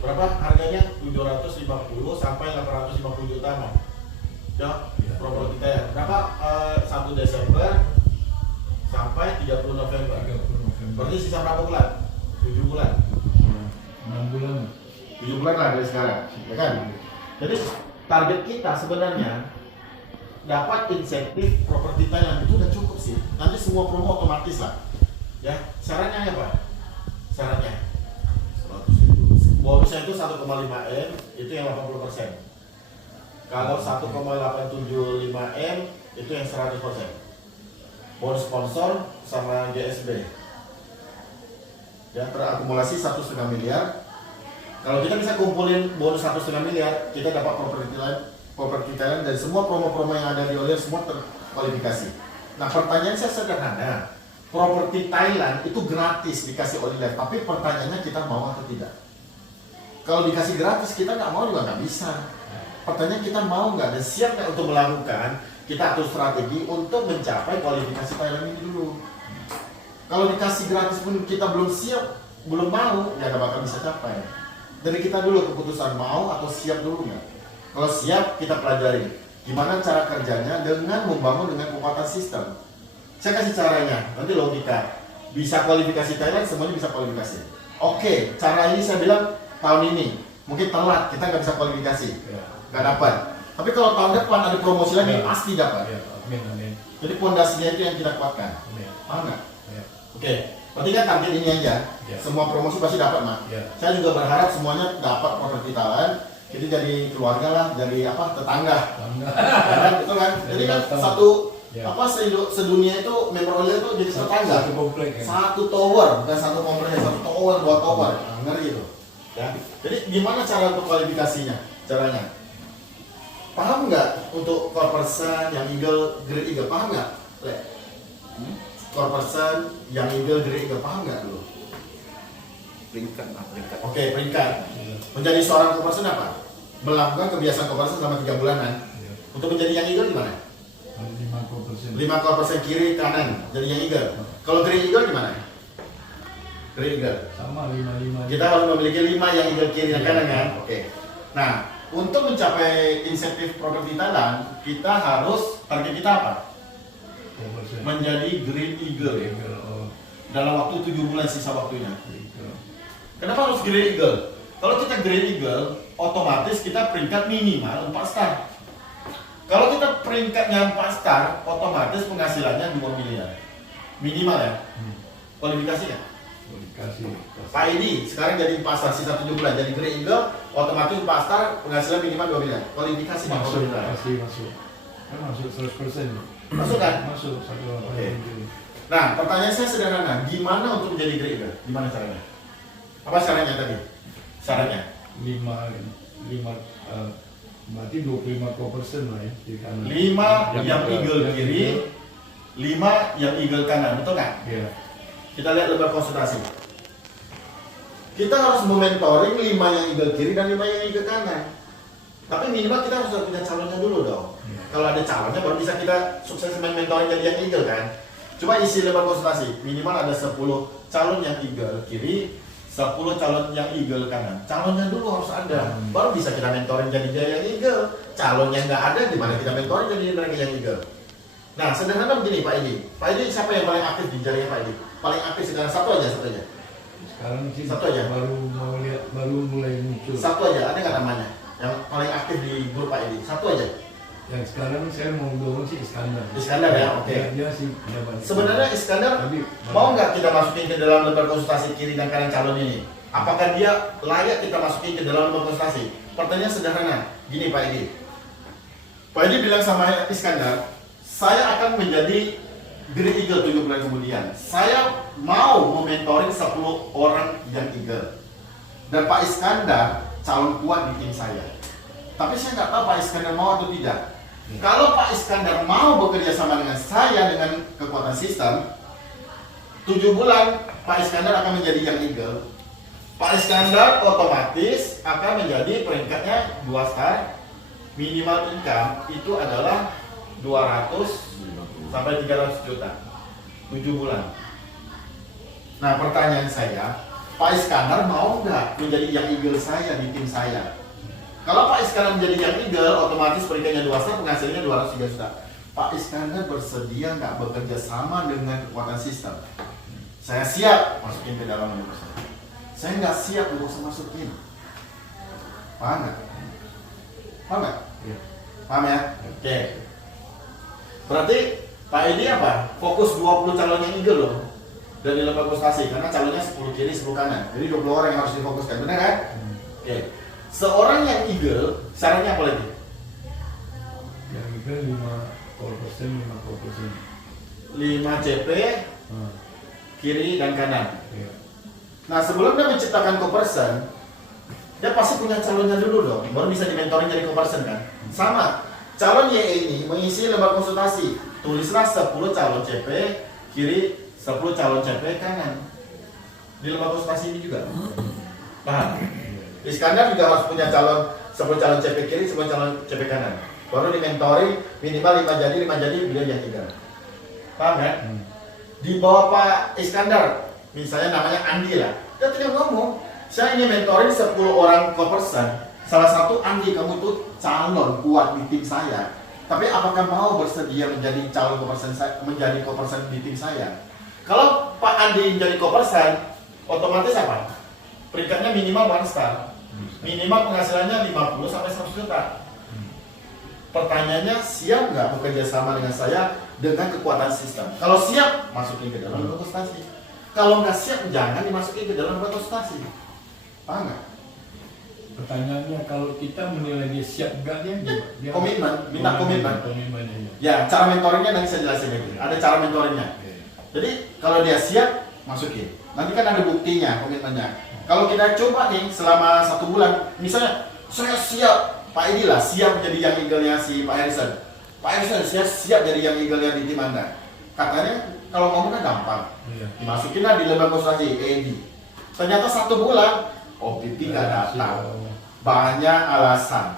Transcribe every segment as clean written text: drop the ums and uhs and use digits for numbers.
berapa harganya? 750 sampai 850 juta mah. Ya, promo kita ya. Berapa? 1 Desember sampai 30 November. 30 November. Berarti sisa berapa bulan? 7 bulan. 6 bulan. 7 bulan lah dari sekarang, ya kan? Jadi target kita sebenarnya dapat insentif properti Thailand itu udah cukup sih. Nanti semua promo otomatis lah. Ya, syaratnya apa? Syaratnya bonusnya itu 1,5 M, itu yang 80%. Kalau 1,875 M itu yang 100%. Bonus sponsor sama GSB. Ya, terakumulasi 1,5 miliar. Kalau kita bisa kumpulin bonus 1,5 miliar, kita dapat properti Thailand dan semua promo-promo yang ada di Oliver semua terkualifikasi. Nah, pertanyaan saya sederhana. Properti Thailand itu gratis dikasih Oliver, tapi pertanyaannya kita mau atau tidak? Kalau dikasih gratis kita nggak mau juga nggak bisa. Pertanyaan kita mau nggak dan siap nggak untuk melakukan? Kita atur strategi untuk mencapai kualifikasi Thailand ini dulu. Kalau dikasih gratis pun kita belum siap, belum mau, ya nggak bakal bisa capai. Dari kita dulu keputusan mau atau siap dulu nggak. Kalau siap kita pelajari gimana cara kerjanya dengan membangun dengan kekuatan sistem. Saya kasih caranya, nanti logika. Bisa kualifikasi Thailand, semuanya bisa kualifikasi. Oke, cara ini saya bilang tahun ini mungkin telat, kita nggak bisa kualifikasi, nggak dapat. Tapi kalau tahun depan ada promosi lagi, pasti dapat. Amin. Jadi pondasinya itu yang kita kuatkan. Paham nggak? Oke, berarti kan target ini aja. Semua promosi pasti dapat, Mak. Saya juga berharap semuanya dapat properti Thailand. Kita jadi keluarga lah, jadi apa? Tetangga. Ya kan? Betul kan? Jadi kan satu sedunia itu member Oliver itu jadi tetangga. Satu komplek ya. Satu tower, bukan satu komplek, satu tower, 2 tower. Ngeri itu. Ya. Jadi gimana cara untuk kualifikasinya? Caranya? Paham nggak untuk core person yang eagle, great eagle? Paham nggak? Core person yang eagle, great eagle, paham nggak dulu? Peringkat. Oke, peringkat. Menjadi seorang core person apa? Melakukan kebiasaan core person selama 3 bulanan. Untuk menjadi yang eagle gimana? 5%. 5% kiri kanan jadi yang eagle. Kalau great eagle gimana? Great eagle. Sama 5. Kita harus memiliki 5 yang eagle kiri dan kanan kan? Oke. Nah, untuk mencapai insentif properti Thailand, kita harus target kita apa? Menjadi Green Eagle dalam waktu 7 bulan sisa waktunya. Kenapa harus Green Eagle? Kalau kita Green Eagle, otomatis kita peringkat minimal 4 star. Kalau kita peringkatnya 4 star, otomatis penghasilannya 2 miliar minimal ya. Kualifikasinya? Kualifikasi. Pak Edi sekarang jadi 4 star sisa 7 bulan jadi Green Eagle, otomatis 4 star penghasilan minimal 2 miliar. Kualifikasi Masuk. Kan masuk 100%. Masuk kan? Masuk. Oke. Nah, pertanyaan saya sederhana, gimana untuk menjadi Green Eagle? Gimana caranya? Apa syaratnya tadi? Syaratnya? 5 berarti 25% lah ya di kanan. 5 yang eagle kiri, 5 yang eagle kanan, betul nggak? Iya. Kita lihat lembar konsultasi. Kita harus mementoring 5 yang eagle kiri dan 5 yang eagle kanan. Tapi minimal kita harus punya calonnya dulu dong. Kalau ada calonnya baru bisa kita sukses mentoring jadi yang eagle kan. Coba isi lembar konsultasi, minimal ada 10 calon yang eagle kiri, 10 calon yang eagle kanan. Calonnya dulu harus ada, baru bisa kita mentoring jadi dia yang eagle. Calonnya nggak ada, gimana kita mentoring jadi mereka yang eagle? Nah, sederhana begini Pak Edi. Pak Edi siapa yang paling aktif di jaringan Pak Edi? Paling aktif sekarang satu aja. Sekarang sih Satu aja. baru mulai muncul. Satu aja, ada nggak namanya? Yang paling aktif di grup Pak Edi? Satu aja. Yang sekarang saya mau dorong sih Iskandar. Iskandar ya, oke. Dia sih punya banyak. Sebenarnya Iskandar mau nggak kita masukin ke dalam lembar konsultasi kiri dan kanan calon ini? Apakah dia layak kita masukin ke dalam lembar konsultasi? Pertanyaan sederhana, gini Pak Edi. Pak Edi bilang sama Iskandar, saya akan menjadi Green Eagle 7 bulan kemudian. Saya mau mementoring 10 orang yang eagle. Dan Pak Iskandar calon kuat di tim saya. Tapi saya nggak tahu Pak Iskandar mau atau tidak. Kalau Pak Iskandar mau bekerja sama dengan saya dengan kekuatan sistem, 7 bulan Pak Iskandar akan menjadi yang eagle. Pak Iskandar otomatis akan menjadi peringkatnya 2 star. Minimal income itu adalah 200 sampai 300 juta 7 bulan. Nah, pertanyaan saya, Pak Iskandar mau nggak menjadi yang eagle saya di tim saya? Kalau Pak Iskandar menjadi yang eagle, otomatis peringkatnya 2 star, penghasilannya 203 juta. Pak Iskandar bersedia nggak bekerja sama dengan kekuatan sistem? Saya siap masukin ke dalam 100%. Saya nggak siap untuk masukin. Paham nggak? Paham nggak? Iya. Paham ya? Oke. Berarti Pak Edi apa? Fokus 20 calon yang eagle loh dari lembaga konsultasi, karena calonnya 10 kiri 10 kanan. Jadi 20 orang yang harus difokuskan, benar kan? Oke. Seorang yang eagle syaratnya apa lagi? Yang itu 5%, 50%. 5 CP kiri dan kanan. Iya. Nah, sebelum dia menciptakan co-person, dia pasti punya calonnya dulu dong, baru bisa di-mentoring jadi co-person kan? Sama, calon YE ini mengisi lembar konsultasi, tulislah 10 calon CP kiri, 10 calon CP kanan. Di lembar konsultasi ini juga. Paham? Iskandar juga harus punya calon 10 calon CP kiri, 10 calon CP kanan. Baru di-mentoring minimal 5 jadi beliau yang 3. Paham ya? Di bawah Pak Iskandar, misalnya namanya Andi lah, dia tinggal ngomong, saya ingin mentoring 10 orang co-person, salah satu Andi, kamu tuh calon kuat di tim saya, tapi apakah mau bersedia menjadi calon co-person menjadi co-person di tim saya? Kalau Pak Andi menjadi co-person, otomatis apa? Peringkatnya minimal 1 star, minimal penghasilannya 50 sampai 100 juta. Pertanyaannya, siap nggak bekerja sama dengan saya dengan kekuatan sistem? Kalau siap, masukin ke dalam konsultasi. Kalau nggak siap, jangan dimasukin ke dalam konsultasi. Paham nggak? Pertanyaannya, kalau kita menilai dia siap nggak, dia Komitmen, minta komitmen. Komitmennya, iya. Ya, cara mentoringnya nanti saya jelasin lagi. Ada cara mentoringnya. Oke. Jadi kalau dia siap, masukin. Nanti kan ada buktinya, komitmennya. Kalau kita coba nih selama 1 bulan, misalnya saya siap, Pak Edi lah siap jadi yang eagle-nya si Pak Harrison. Pak Harrison siap jadi yang eagle-nya di tim Anda. Katanya kalau ngomong kan gampang. Iya. Dimasukin lah di lembar konsultasi Edi. Ternyata 1 bulan, OPP nggak datang. Banyak alasan.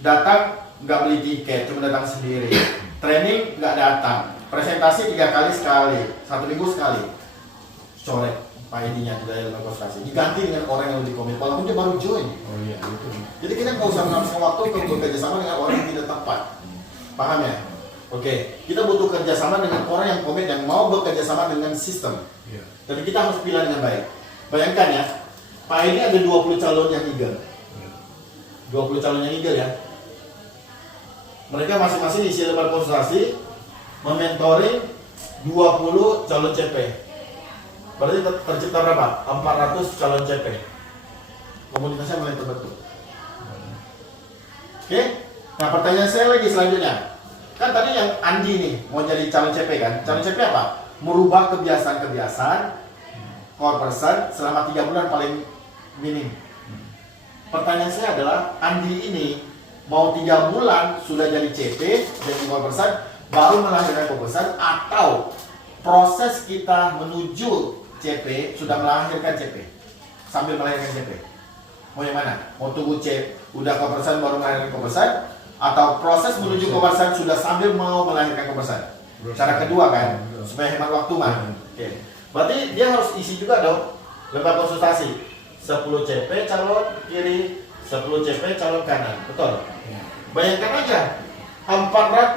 Datang nggak beli tiket, cuma datang sendiri. Training nggak datang. Presentasi 3 kali sekali, 1 minggu sekali. Coret Pak Edi-nya di dalam konsultasi. Diganti dengan orang yang lebih komit. Walaupun dia baru join. Oh iya, itu. Jadi kita nggak usah menghabiskan waktu untuk bekerja sama dengan orang yang tidak tepat. Paham ya? Oke, kita butuh kerjasama dengan orang yang komit, yang mau bekerja sama dengan sistem. Iya. Tapi kita harus pilih dengan baik. Bayangkan ya, Pak ini ada 20 calon yang eagle. 20 calon yang eagle ya. Mereka masing-masing isi lembar konsultasi, mementoring 20 calon CP. Berarti tercipta berapa? 400 calon CP. Komunitasnya mulai terbentuk. Oke? Nah, pertanyaan saya lagi selanjutnya. Kan tadi yang Andi nih mau jadi calon CP kan? Calon CP apa? Merubah kebiasaan-kebiasaan core person selama 3 bulan paling minim. Pertanyaan saya adalah, Andi ini mau 3 bulan sudah jadi CP, jadi core person, baru melahirkan core person, atau proses kita menuju CP sudah melahirkan CP sambil melahirkan CP? Mau yang mana? Mau tunggu udah core person baru melahirkan core person, atau proses menuju core person sudah sambil mau melahirkan core person? Cara kedua kan, supaya hemat waktu mah. Oke. Berarti dia harus isi juga dong lembar konsultasi. 10 CP calon kiri, 10 CP calon kanan. Betul? Bayangkan aja, 400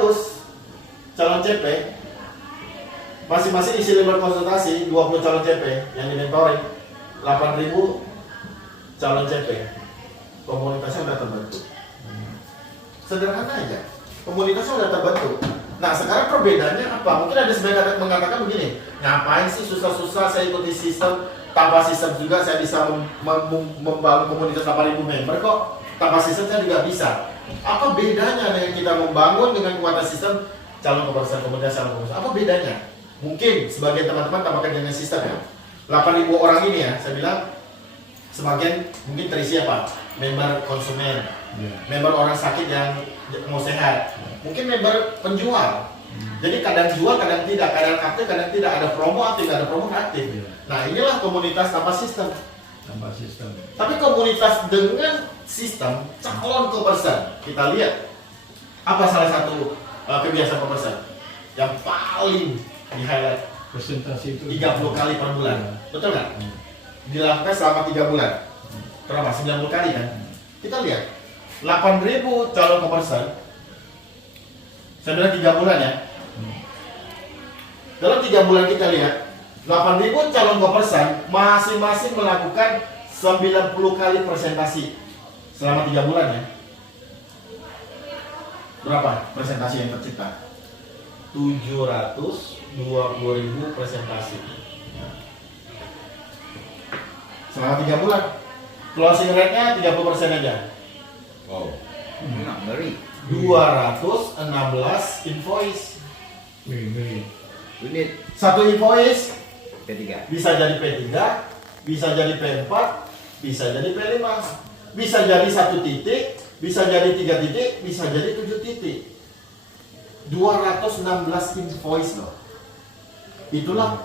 calon CP, masing-masing isi lembar konsultasi 20 calon CP yang dimentoring, 8.000 calon CP. Komunitasnya sudah terbentuk. Sederhana aja, komunitasnya sudah terbentuk. Nah, sekarang perbedaannya apa? Mungkin ada sebagian mengatakan begini, ngapain sih susah-susah saya ikuti sistem, tanpa sistem juga saya bisa membangun komunitas 8.000 member kok. Tanpa sistem saya juga bisa. Apa bedanya dengan kita membangun dengan kekuatan sistem calon kebersihan komunitas, calon komunitas? Apa bedanya? Mungkin sebagian teman-teman tambahkan dengan sistem ya. 8.000 orang ini ya, saya bilang sebagian mungkin terisi apa? Member konsumen, member orang sakit yang mau sehat, mungkin member penjual. Jadi kadang jual, kadang tidak, kadang aktif, kadang tidak, ada promo aktif, ada promo aktif. Nah, inilah komunitas tanpa sistem. Tanpa sistem. Tapi komunitas dengan sistem calon co-person, kita lihat apa salah satu kebiasaan co-person yang paling di highlight? Presentasi itu 30 kali per bulan, betul nggak? dilakukan selama 3 bulan. Berapa? 90 kali kan? Kita lihat 8.000 calon conversion. Saya bilang 3 bulan ya. Dalam 3 bulan kita lihat 8.000 calon conversion masing-masing melakukan 90 kali presentasi selama 3 bulan ya. Berapa presentasi yang tercipta? 720.000 presentasi selama 3 bulan. Closing rate-nya 30% aja. Wow. Enak, ngeri. 216 invoice. Ngeri. Unit Satu invoice ketiga. bisa jadi P3, bisa jadi P4, bisa jadi P5, bisa jadi 1 titik, bisa jadi 3 titik, bisa jadi 7 titik. 216 invoice loh. Itulah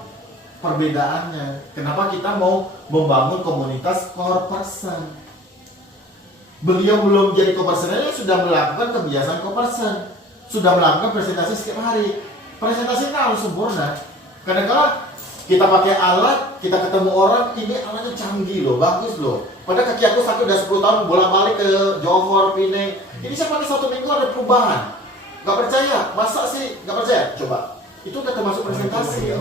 perbedaannya. Kenapa kita mau membangun komunitas core person? Beliau belum jadi core personnya sudah melakukan kebiasaan core person, sudah melakukan presentasi setiap hari. Presentasi kan harus sempurna. Kadang-kadang kita pakai alat, kita ketemu orang, ini alatnya canggih loh, bagus loh. Padahal kaki aku sakit udah 10 tahun bolak-balik ke Johor, Pineng. Ini saya pakai 1 minggu ada perubahan. Gak percaya? Masa sih? Gak percaya? Coba. Itu udah termasuk presentasi.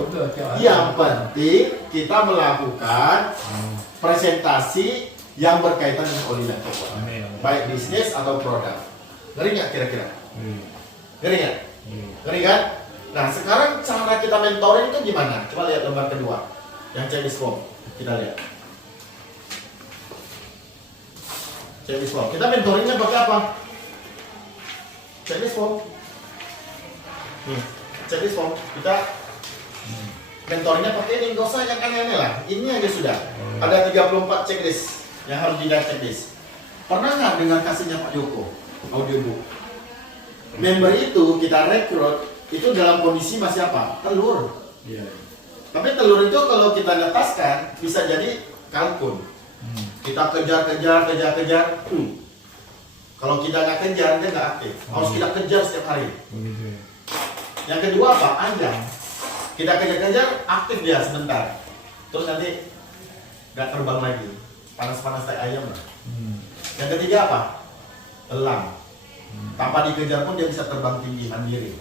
Yang penting kita melakukan presentasi yang berkaitan dengan oil and gas. Baik bisnis atau produk. Ngeri nggak kira-kira? Ngeri nggak? Ngeri kan? Nah sekarang cara kita mentoring itu gimana? Coba lihat lembar kedua yang checklist form. Kita lihat checklist form. Kita mentoringnya pakai apa? Checklist form. Checklist form. Kita mentoringnya pakai ini, nggak usah yang aneh-aneh lah. Ini aja sudah. Ada 34 checklist yang harus dilihat checklist. Pernah nggak dengan kasihnya Pak Joko audiobook? Member itu kita rekrut itu dalam kondisi masih apa? Telur. Iya. Tapi telur itu kalau kita netaskan bisa jadi kalkun. Kita kejar. Kalau kita nggak kejar dia nggak aktif. Harus kita kejar setiap hari. Yang kedua apa? Ayam. Kita kejar, aktif dia sebentar. Terus nanti nggak terbang lagi. Panas-panas kayak ayam lah. Yang ketiga apa? Elang. Tanpa dikejar pun dia bisa terbang tinggi mandiri.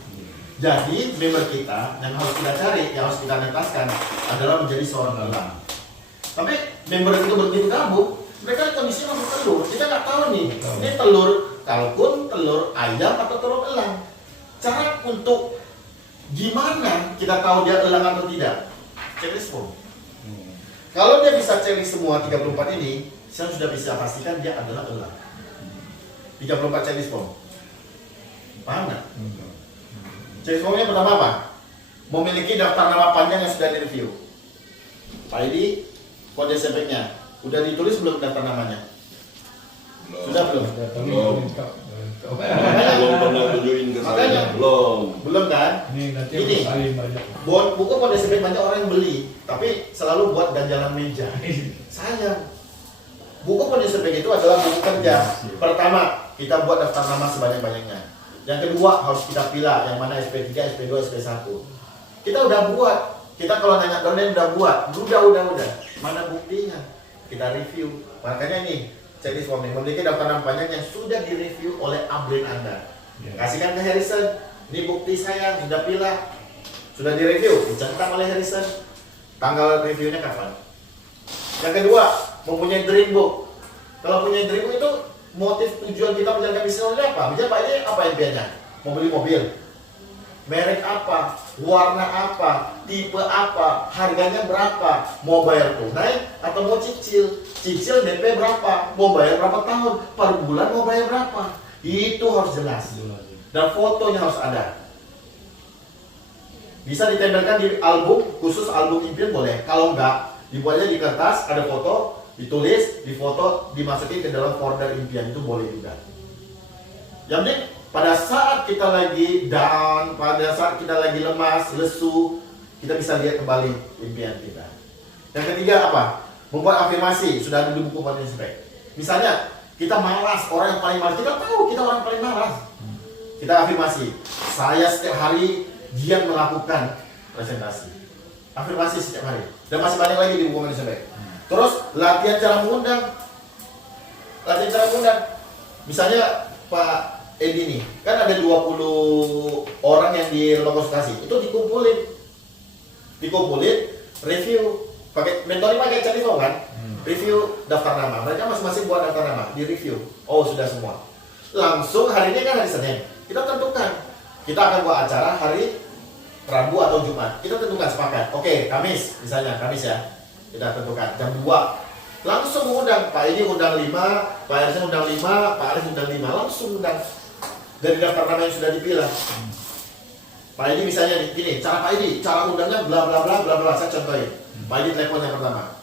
Jadi member kita yang harus kita cari, yang harus kita netaskan adalah menjadi seorang elang. Tapi member itu begitu gabung, mereka kondisinya masih telur. Kita nggak tahu nih, ini telur kalkun, telur ayam atau telur elang. Cara untuk gimana kita tahu dia elang atau tidak? Checklist form. Kalau dia bisa checklist semua 34 ini, saya sudah bisa pastikan dia adalah elang. 34 checklist form. Paham nggak? Checklist formnya pertama apa? Memiliki daftar nama panjang yang sudah direview. Pak ID, kode SPK-nya. Udah ditulis belum daftar namanya? Sudah belum? Belum pernah tunjukin ke saya. Belum kan? Ini buku kode SPK banyak orang yang beli, tapi selalu buat ganjalan meja. Sayang. Buku kode SPK itu adalah buku kerja. Pertama, kita buat daftar nama sebanyak-banyaknya. Yang kedua harus kita pilih yang mana SP3, SP2, SP1. Kita udah buat. Kita kalau nanya downline udah buat. Udah. Mana buktinya? Kita review. Makanya nih, checklist form memiliki daftar nama panjang yang sudah direview oleh upline Anda. Kasihkan ke Harrison. Ini bukti saya sudah pilih. Sudah direview, dicentang oleh Harrison. Tanggal reviewnya kapan? Yang kedua, mempunyai dream book. Kalau punya dream book itu motif tujuan kita menjalankan bisnis apa? Misalnya Pak ini apa impiannya? Mau beli mobil. Merek apa? Warna apa? Tipe apa? Harganya berapa? Mau bayar tunai atau mau cicil? Cicil DP berapa? Mau bayar berapa tahun? Per bulan mau bayar berapa? Itu harus jelas. Dan fotonya harus ada. Bisa ditempelkan di album, khusus album impian boleh. Kalau enggak, dibuatnya di kertas, ada foto, ditulis, difoto, dimasukin ke dalam folder impian, itu boleh juga. Yang penting pada saat kita lagi down, pada saat kita lagi lemas, lesu, kita bisa lihat kembali impian kita. Yang ketiga apa? Membuat afirmasi, sudah ada di buku Spek. Misalnya kita malas, orang yang paling malas, kita tahu kita orang yang paling malas. Kita afirmasi, saya setiap hari giat melakukan presentasi. Afirmasi setiap hari. Dan masih banyak lagi di buku Spek. Terus latihan cara mengundang. Latihan cara mengundang. Misalnya Pak Edi nih, kan ada 20 orang yang di lembaga konsultasi. Itu dikumpulin, review. Mentoring pakai telephone kan? Review daftar nama. Mereka masing-masing buat daftar nama, di review. Oh, sudah semua. Langsung hari ini kan hari Senin. Kita tentukan. Kita akan buat acara hari Rabu atau Jumat. Kita tentukan sepakat. Oke, Kamis misalnya, Kamis ya. Kita tentukan jam 2. Langsung mengundang. Pak Edi undang 5, Pak Ersan undang 5, Pak Arif undang 5. Langsung undang. Dari daftar nama yang sudah dipilah. Pak Edi misalnya gini, cara Pak Edi, cara undangnya bla bla bla bla bla. Saya contohin. Pak Edi telepon yang pertama.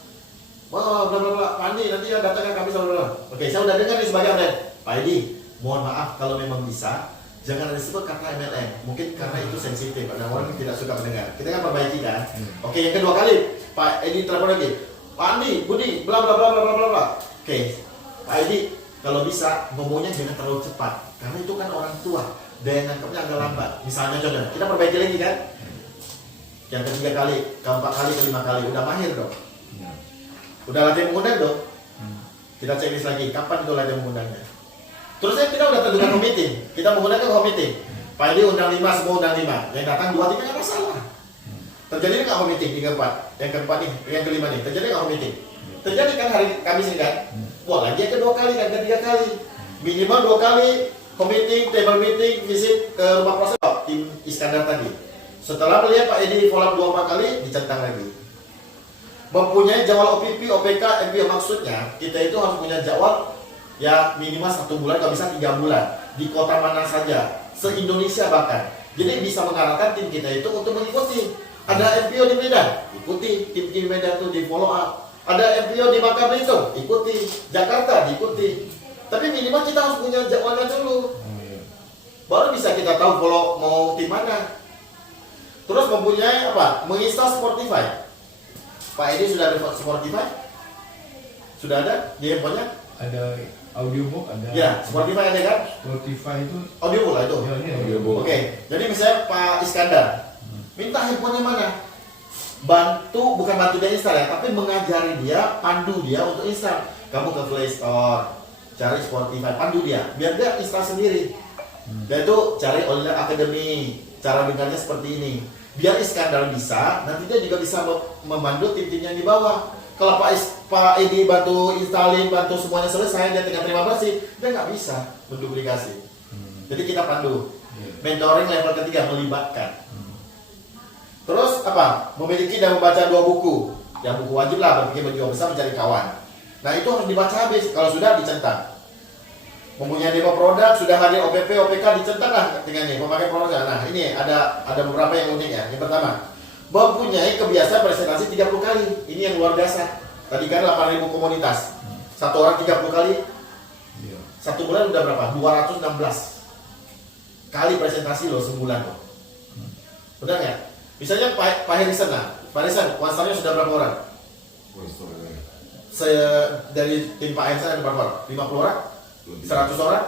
Oh, bla bla bla, Pak Edi nanti ya datangkan kami bla. Oke, saya udah dengar nih sebagai update. Pak Edi, mohon maaf kalau memang bisa, jangan disebut kata MLM. Mungkin karena itu sensitif, ada orang yang tidak suka mendengar. Kita kan perbaiki kan. Oke, yang kedua kali, Pak Edi telepon lagi. Pak Andi, Budi, bla bla bla bla bla bla. Oke, Pak Edi, kalau bisa ngomongnya jangan terlalu cepat, karena itu kan orang tua. Daya nangkepnya agak lambat. Misalnya contoh, kita perbaiki lagi kan. Yang ketiga kali, keempat kali, kelima kali, udah mahir dong. Udah latihan mengundang dong. Kita checklist lagi, kapan itu latihan mengundangnya. Terusnya kita udah tentukan home meeting. Kita menggunakan home meeting. Pak Edi undang 5, semua undang 5. Yang datang 2, 3 nggak masalah. Terjadi nggak home meeting? Yang keempat nih, yang kelima nih. Terjadi nggak home meeting? Terjadi kan hari Kamis ini kan? Wah, lagi yang kedua kali kan, ketiga kali. Minimal 2 kali home meeting, table meeting, visit ke rumah proses tim Iskandar tadi. Setelah melihat Pak Edi follow up 2-4 kali, dicentang lagi. Mempunyai jadwal OPP, OPK, MPO, maksudnya kita itu harus punya jadwal ya minimal 1 bulan, kalau bisa 3 bulan di kota mana saja, se-Indonesia bahkan. Jadi bisa mengarahkan tim kita itu untuk mengikuti. Ada MPO di Medan, ikuti tim di Medan itu di follow up. Ada MPO di Bangka Belitung, ikuti. Jakarta, diikuti. Tapi minimal kita harus punya jadwalnya dulu. Baru bisa kita tahu follow mau tim mana. Terus mempunyai apa? Menginstal Spotify. Pak Edi sudah ada Spotify? Sudah ada di handphonenya? Ada audiobook, ada. Ya, Spotify ada kan? Spotify itu. Audiobook lah itu. Ya, ini Audiobook. Oke, jadi misalnya Pak Iskandar minta handphonenya mana? Bukan bantu dia install ya, tapi mengajari dia, pandu dia untuk install. Kamu ke Play Store, cari Spotify, pandu dia, biar dia install sendiri. Dan itu cari online academy, cara dengarnya seperti ini. Biar Iskandar bisa, nanti dia juga bisa memandu tim-tim yang di bawah. Kalau Pak Edi bantu installin, bantu semuanya selesai, dia tinggal terima bersih, dia nggak bisa menduplikasi. Jadi kita pandu. Mentoring level ketiga, melibatkan. Terus apa? Memiliki dan membaca 2 buku. Yang buku wajib lah, berpikir berjiwa besar, mencari kawan. Nah itu harus dibaca habis, kalau sudah dicentang. Mempunyai demo produk, sudah hadir OPP, OPK, dicentang lah dengan ini, memakai produk. Nah ini ada beberapa yang unik ya. Yang pertama, mempunyai kebiasaan presentasi 30 kali. Ini yang luar biasa. Tadi kan 8.000 komunitas. Satu orang 30 kali. Satu bulan udah berapa? 216 kali presentasi loh sebulan loh. Benar nggak? Misalnya Pak Harrison lah. Pak Harrison, kuasanya sudah berapa orang? Dari tim Pak Harrison ada berapa orang? 50 orang? 100 orang?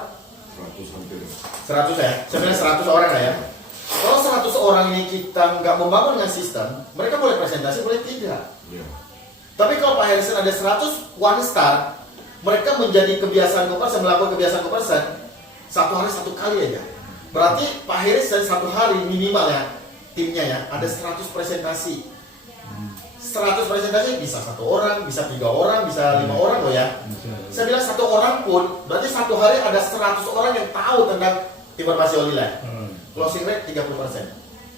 100 hampir. 100 ya? Sebenarnya 100 orang lah ya. Kalau 100 orang ini kita nggak membangun dengan sistem, mereka boleh presentasi, boleh tidak. Ya. Tapi kalau Pak Harrison ada 100 one star, mereka menjadi kebiasaan kopersen, melakukan kebiasaan kopersen, 1 hari 1 kali aja. Berarti Pak Harrison 1 hari minimal ya, timnya ya, ada 100 presentasi. 100 presentasi bisa 1 orang, bisa 3 orang, bisa 5 orang loh ya. Saya bilang 1 orang pun, berarti 1 hari ada 100 orang yang tahu tentang informasi online. Closing rate 30%.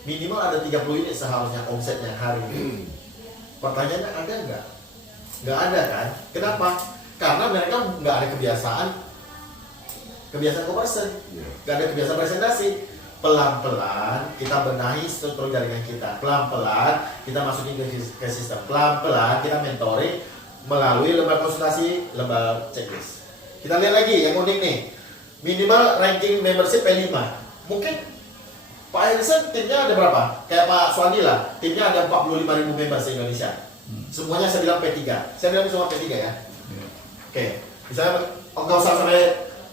Minimal ada 30 unit seharusnya omsetnya hari ini. Pertanyaannya ada nggak? Nggak ada kan? Kenapa? Karena mereka nggak ada kebiasaan kopersen, nggak ada kebiasaan presentasi. Pelan-pelan kita benahi struktur jaringan kita. Pelan-pelan kita masukin ke sistem. Pelan-pelan kita mentoring melalui lembaga konsultasi, lembaga checklist. Kita lihat lagi yang unik nih. Minimal ranking membership P5. Mungkin Pak Harrison timnya ada berapa? Kayak Pak Swandi lah, timnya ada 45.000 member se-Indonesia. Semuanya saya bilang P3. Saya bilang semua P3 ya. Oke. Misalnya nggak usah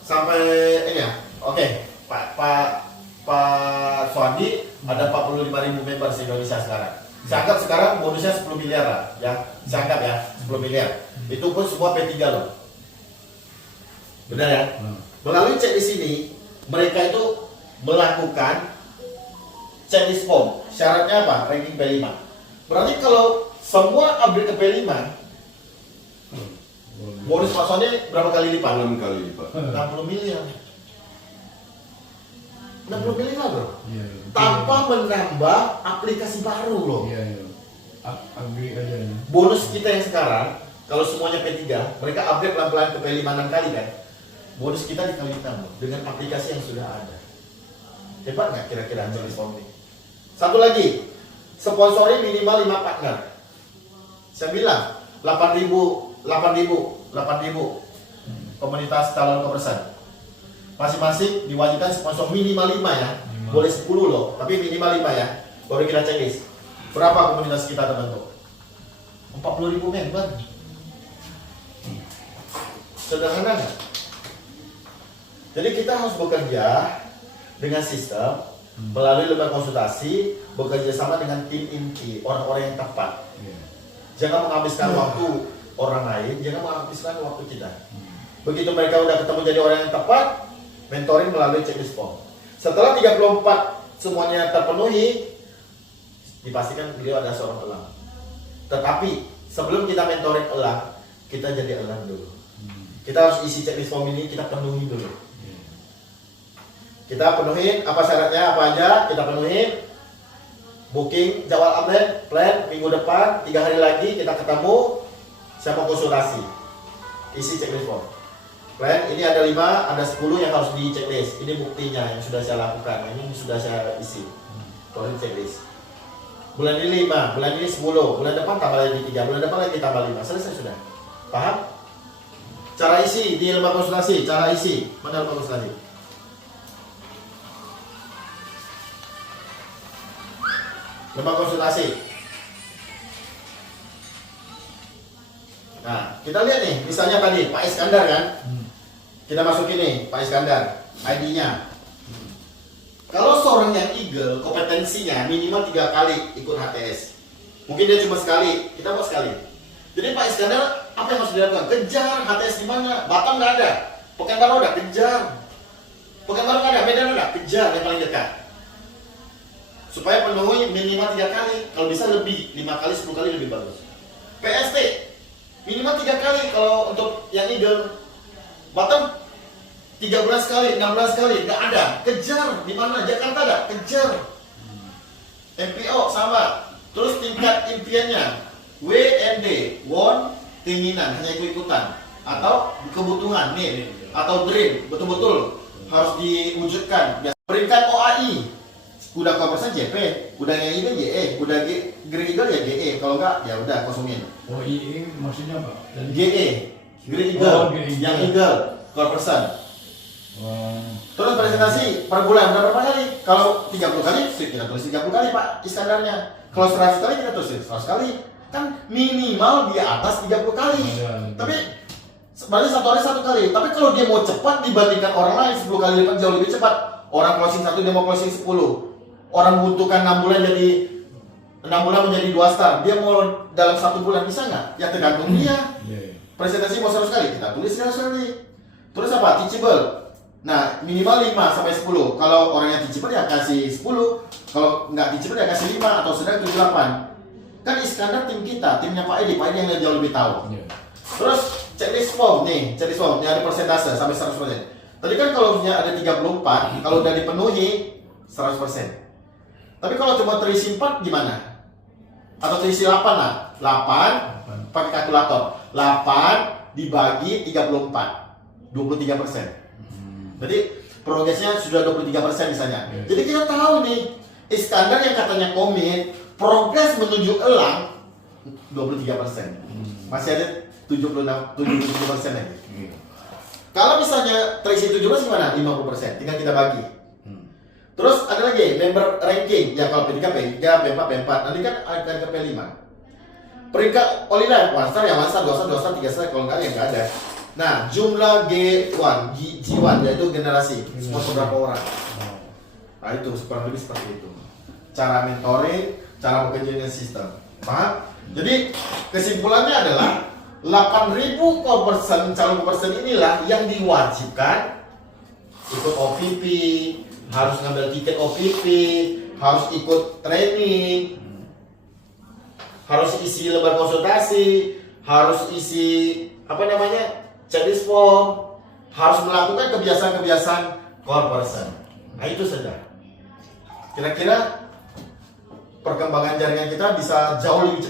sampai ini ya. Oke. Pak Swandi ada 45.000 member se-Indonesia sekarang. Saya anggap sekarang bonusnya 10 miliar lah, ya. Saya anggap ya, 10 miliar. Itu pun semua P3 loh. Benar ya? Melalui cek di sini, mereka itu melakukan checklist form. Syaratnya apa? Ranking P5. Berarti kalau semua upgrade ke P5, bonus pasonnya berapa kali lipat? 6 kali lipat. 60 miliar. 60 miliar bro. Iya. Tanpa menambah aplikasi baru loh. Iya, iya. Upgrade aja ya. Bonus kita yang sekarang, kalau semuanya P3, mereka upgrade pelan-pelan ke P5 6 kali kan. Bonus kita dikali 6 loh, dengan aplikasi yang sudah ada. Hebat nggak kira-kira checklist form ini? Satu lagi, sponsori minimal 5 partner. Saya bilang 8.000 komunitas calon kopersan. Masing-masing diwajibkan sponsor minimal 5 ya. Boleh 10 loh, tapi minimal 5 ya. Baru kita checklist. Berapa komunitas kita terbentuk? 40.000 member. Sederhana nggak? Jadi kita harus bekerja dengan sistem melalui lembaga konsultasi, bekerja sama dengan tim inti, orang-orang yang tepat. Jangan menghabiskan waktu orang lain, jangan menghabiskan waktu kita. Begitu mereka udah ketemu jadi orang yang tepat, mentoring melalui checklist form. Setelah 34 semuanya terpenuhi, dipastikan beliau adalah seorang elang. Tetapi sebelum kita mentoring elang, kita jadi elang dulu. Kita harus isi checklist form ini, kita penuhi dulu. Kita penuhin apa syaratnya, apa aja kita penuhin. Booking jadwal update plan minggu depan, 3 hari lagi kita ketemu, saya mau konsultasi. Isi checklist form. Plan ini ada 5, ada 10 yang harus di checklist. Ini buktinya yang sudah saya lakukan, ini sudah saya isi. Kalau checklist. Bulan ini 5, bulan ini 10, bulan depan tambah lagi 3, bulan depan lagi tambah 5. Selesai sudah. Paham? Cara isi di lembaga konsultasi, cara isi. Mana lembaga konsultasi? Lembaga konsultasi. Nah, kita lihat nih, misalnya tadi Pak Iskandar kan? Kita masukin nih, Pak Iskandar, ID-nya. Kalau seorang yang eagle, kompetensinya minimal 3 kali ikut HTS. Mungkin dia cuma sekali, kita mau sekali. Jadi Pak Iskandar, apa yang harus dilakukan? Kejar HTS di mana? Batam nggak ada, Pekanbaru ada, kejar. Pekanbaru nggak ada, Medan ada, kejar yang paling dekat. Supaya penuhi minimal 3 kali, kalau bisa lebih, 5 kali, 10 kali lebih bagus. PST, minimal 3 kali kalau untuk yang eagle. Batam 3 bulan sekali, 6 bulan sekali, nggak ada, kejar. Di mana? Jakarta ada, kejar. MPO sama. Terus tingkat impiannya, WND, want, keinginan, hanya ikut-ikutan, atau kebutuhan nih, atau dream, betul-betul harus diwujudkan. Peringkat OAI, udah kopersan JP, udah yang ini JE, udah Grey Eagle ya GE, kalau enggak ya udah kosongin. OIE maksudnya apa? GE, Grey Eagle, Grey Eagle. yang Eagle, kopersan. Terus presentasi per bulan berapa kali? Kalau 30 kali, kita tulis 30 kali Pak Iskandarnya. Kalau 100 kali kita tulis 100 kali. Kan minimal di atas 30 kali. Tapi berarti 1 hari 1 kali. Tapi kalau dia mau cepat dibandingkan orang lain 10 kali lipat jauh lebih cepat. Orang closing 1 dia mau closing 10. Orang butuhkan 6 bulan jadi 6 bulan menjadi 2 star. Dia mau dalam 1 bulan bisa nggak? Ya tergantung dia. Presentasi mau 100 kali, kita tulis 100 kali. Terus apa? Teachable. Nah, minimal 5 sampai 10. Kalau orang yang teachable ya kasih 10. Kalau nggak teachable ya kasih 5 atau sedang 7 8. Kan Iskandar tim kita, timnya Pak Edi yang jauh lebih tahu. Terus checklist form nih, checklist form yang ada persentase sampai 100%. Tadi kan kalau ada 34, kalau udah dipenuhi 100%. Tapi kalau cuma terisi 4 gimana? Atau terisi 8 lah. 8 pakai kalkulator. 8 dibagi 34. 23%. Berarti progresnya sudah 23% misalnya. Jadi kita tahu nih, Iskandar yang katanya komit, progres menuju elang 23%. Masih ada 76% lagi. Kalau misalnya terisi 17 gimana? 50%. Tinggal kita bagi. Terus ada lagi member ranking. Ya kalau P3, P3, P4, P4. Nanti kan akan ke P5. Peringkat Oliver, 1 star, ya 1 star, 2 star, 2 star, 3 star. Kalau nggak ya nggak ada. Nah, jumlah G1, G1 yaitu generasi, sponsor berapa orang? Nah itu kurang lebih seperti itu. Cara mentoring, cara bekerjanya sistem. Paham? Jadi kesimpulannya adalah 8.000 calon person inilah yang diwajibkan ikut OPP, harus ngambil tiket OPP, harus ikut training, harus isi lembar konsultasi, harus isi checklist form, harus melakukan kebiasaan-kebiasaan core person. Nah itu saja. Kira-kira perkembangan jaringan kita bisa jauh lebih cepat.